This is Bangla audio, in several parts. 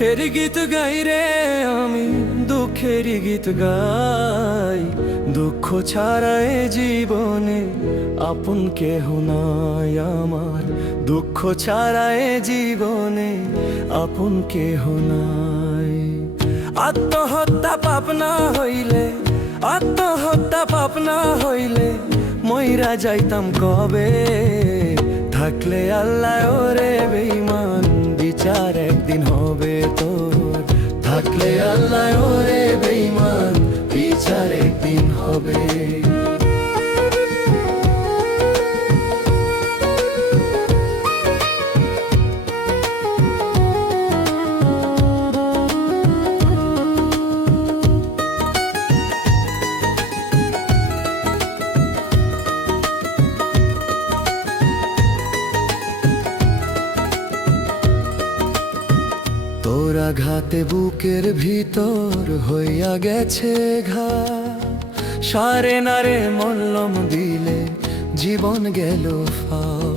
দুঃখের গীত গাই রে আমি, দুঃখের গীত গাই। দুঃখ ছাড়া এ জীবনে আপন কেহ নাই আমার, দুঃখ ছাড়া এ জীবনে আপন কেহ নাই। আত্মহত্যা পাপ না হইলে, আত্মহত্যা পাপ না হইলে মইরা যাইতাম কবে। থাকলে আল্লাহ ওরে বেঈমান, বিচার একদিন হবে তোর। থাকলে আল্লাহ ওরে বেঈমান, বিচার একদিন হবে। তোর আঘাতে বুকের ভিতর হইয়া গেছে ঘা, সারে নারে মল্লম দিলে জীবন গেল ফাও।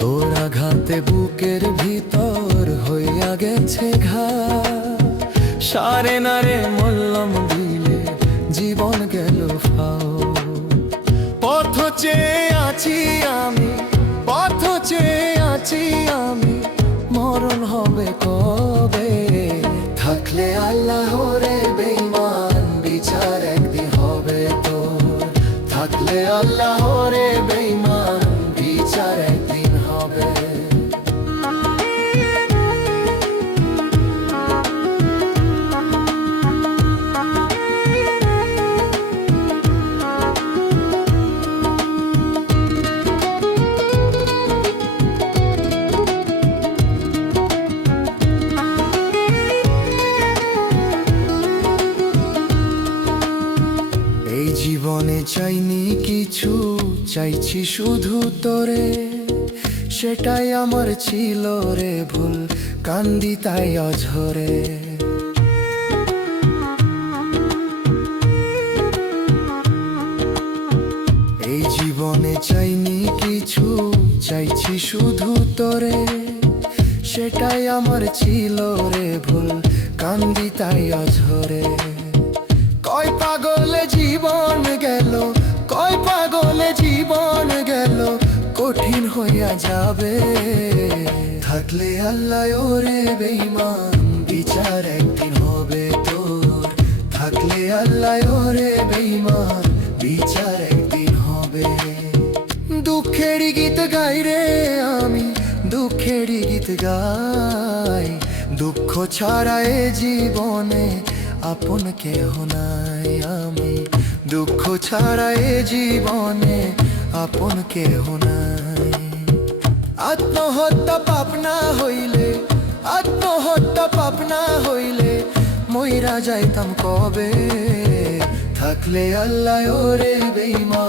তোর আঘাতে বুকের ভিতর হইয়া গেছে ঘা, সারে নারে মল্লম দিলে জীবন গেল ফাও। পথ চেয়ে আছি আমি, পথ চেয়ে আছি আমি, মরণ হবে কবে। থাকলে আল্লাহ রে বেঈমান, বিচার একদিন হবে তোর। থাকলে আল্লাহ রে বেঈমান, বিচার একদিন হবে। জীবনে চাইনি কিছু, চাইছি শুধু তোরে। সেটাই আমার ছিল রে ভুল, কান্দি তাই অঝরে। এই জীবনে চাইনি কিছু, চাইছি শুধু তোরে। সেটাই আমার ছিল রে ভুল, কান্দি তাই অঝরে। কয় পাগলে জীবন গেল, কয় পাগলে জীবন গেল, কঠিন হইয়া যাবে। থাকলে আল্লাহ ওরে বেঈমান, বিচার একদিন হবে তোর। থাকলে আল্লাহ ওরে বেঈমান, বিচার একদিন হবে। দুঃখের গীত গাই রে আমি, দুঃখের গীত গাই। দুঃখ ছাড়া এ জীবনে আপন কেহ নাই আমি, দুঃখ ছাড়া এ জীবনে আপন কেহ নাই। আত্মহত্যা পাপ না হইলে, আত্মহত্যা পাপ না হইলে মইরা যাইতাম কবে। থাকলে আল্লাহ ওরে বেঈমান।